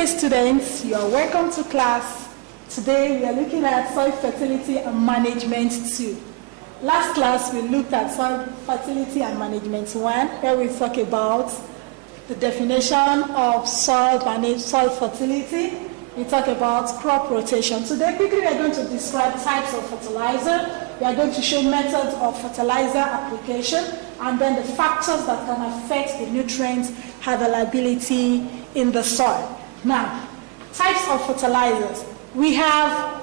day, students. You are welcome to class. Today we are looking at soil fertility and management 2. Last class we looked at soil fertility and management 1, where we talk about the definition of soil fertility. We talk about crop rotation. Today quickly we are going to describe types of fertilizer. We are going to show methods of fertilizer application and then the factors that can affect the nutrient availability in the soil. Now, types of fertilizers. We have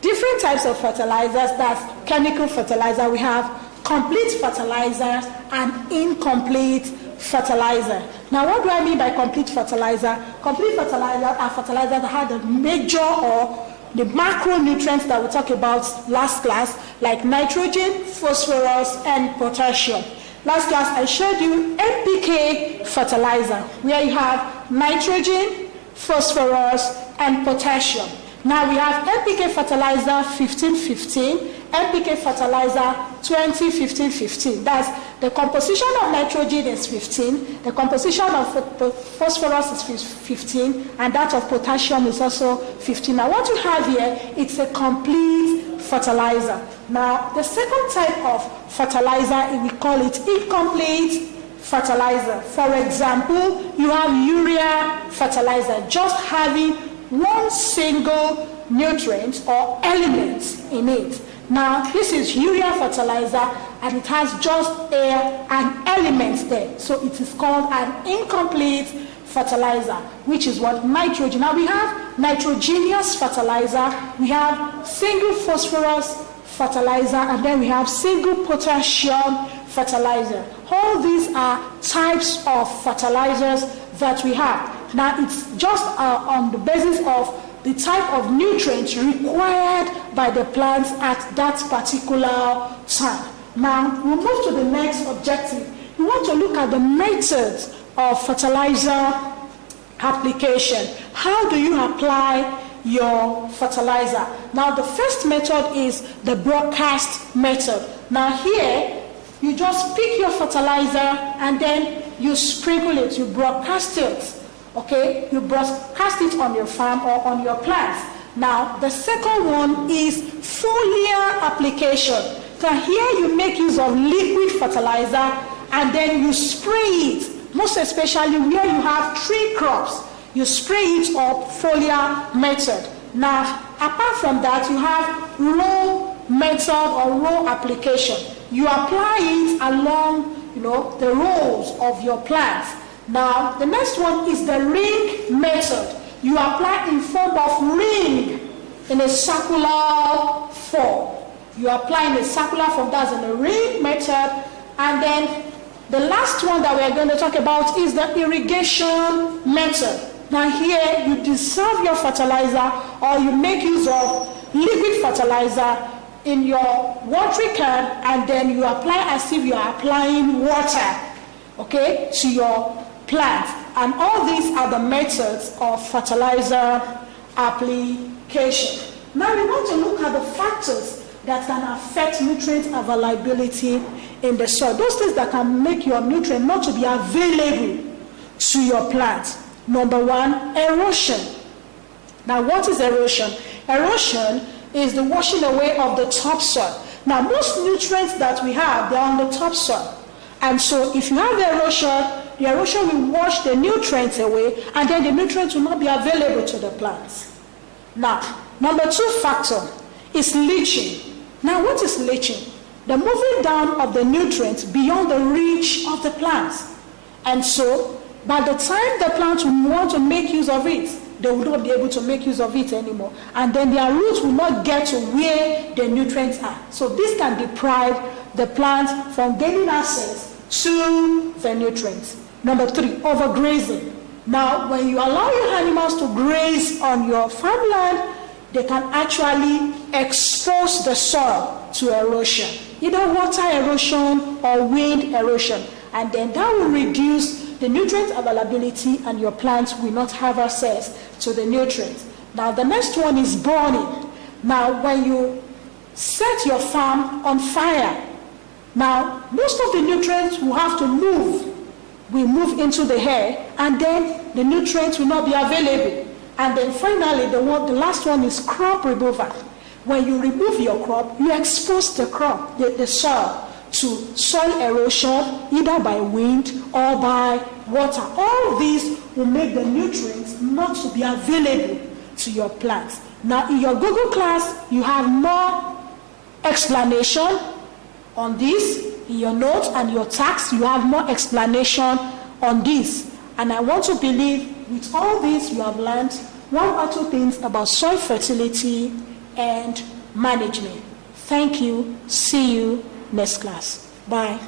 different types of fertilizers. That's chemical fertilizer. We have complete fertilizer and incomplete fertilizer. Now, what do I mean by complete fertilizer? Complete fertilizer are fertilizers that have the major or the macronutrients that we talked about last class, like nitrogen, phosphorus, and potassium. Last class, I showed you NPK fertilizer, where you have nitrogen, phosphorus, and potassium. Now we have NPK fertilizer 15-15, NPK fertilizer 20-15-15. That's the composition of nitrogen is 15, the composition of phosphorus is 15, and that of potassium is also 15. Now what you have here, it's a complete fertilizer. Now the second type of fertilizer, we call it incomplete fertilizer. For example, you have urea fertilizer, just having one single nutrient or element in it. Now, this is urea fertilizer and it has just an element there. So it is called an incomplete fertilizer, which is what? Nitrogen. Now we have nitrogenous fertilizer, we have single phosphorus fertilizer, and then we have single potassium fertilizer. All these are types of fertilizers that we have. Now it's just on the basis of the type of nutrients required by the plants at that particular time. Now we'll move to the next objective. We want to look at the methods of fertilizer application. How do you apply your fertilizer? Now the first method is the broadcast method. Now here you just pick your fertilizer and then you sprinkle it, you broadcast it. Okay, you broadcast it on your farm or on your plants. Now the second one is foliar application. So here you make use of liquid fertilizer and then you spray it, most especially where you have tree crops. You spray it up, foliar method. Now, apart from that, you have row method or row application. You apply it along, the rows of your plants. Now, the next one is the ring method. You apply in form of ring in a circular form. You apply in a circular form, that's in a ring method. And then the last one that we're going to talk about is the irrigation method. Now here, you dissolve your fertilizer or you make use of liquid fertilizer in your watering can and then you apply as if you are applying water, okay, to your plants. And all these are the methods of fertilizer application. Now we want to look at the factors that can affect nutrient availability in the soil. Those things that can make your nutrient not to be available to your plant. Number one, erosion. Now, what is erosion? Erosion is the washing away of the topsoil. Now, most nutrients that we have, they're on the topsoil. And so, if you have erosion, the erosion will wash the nutrients away, and then the nutrients will not be available to the plants. Now, number two factor is leaching. Now, what is leaching? The moving down of the nutrients beyond the reach of the plants. And so, by the time the plants will want to make use of it, they will not be able to make use of it anymore. And then their roots will not get to where the nutrients are. So this can deprive the plant from gaining access to the nutrients. Number three, overgrazing. Now, when you allow your animals to graze on your farmland, they can actually expose the soil to erosion, either water erosion or wind erosion. And then that will reduce the nutrient availability and your plants will not have access to the nutrients. Now the next one is burning. Now when you set your farm on fire, now most of the nutrients will have to move into the air and then the nutrients will not be available. And then finally, the last one is crop removal. When you remove your crop, you expose the crop, the soil, to soil erosion, either by wind or by water. All these will make the nutrients not to be available to your plants. Now, in your Google class, you have more explanation on this. In your notes and your tasks, you have more explanation on this. And I want to believe with all this you have learned one or two things about soil fertility and management. Thank you. See you next class. Bye.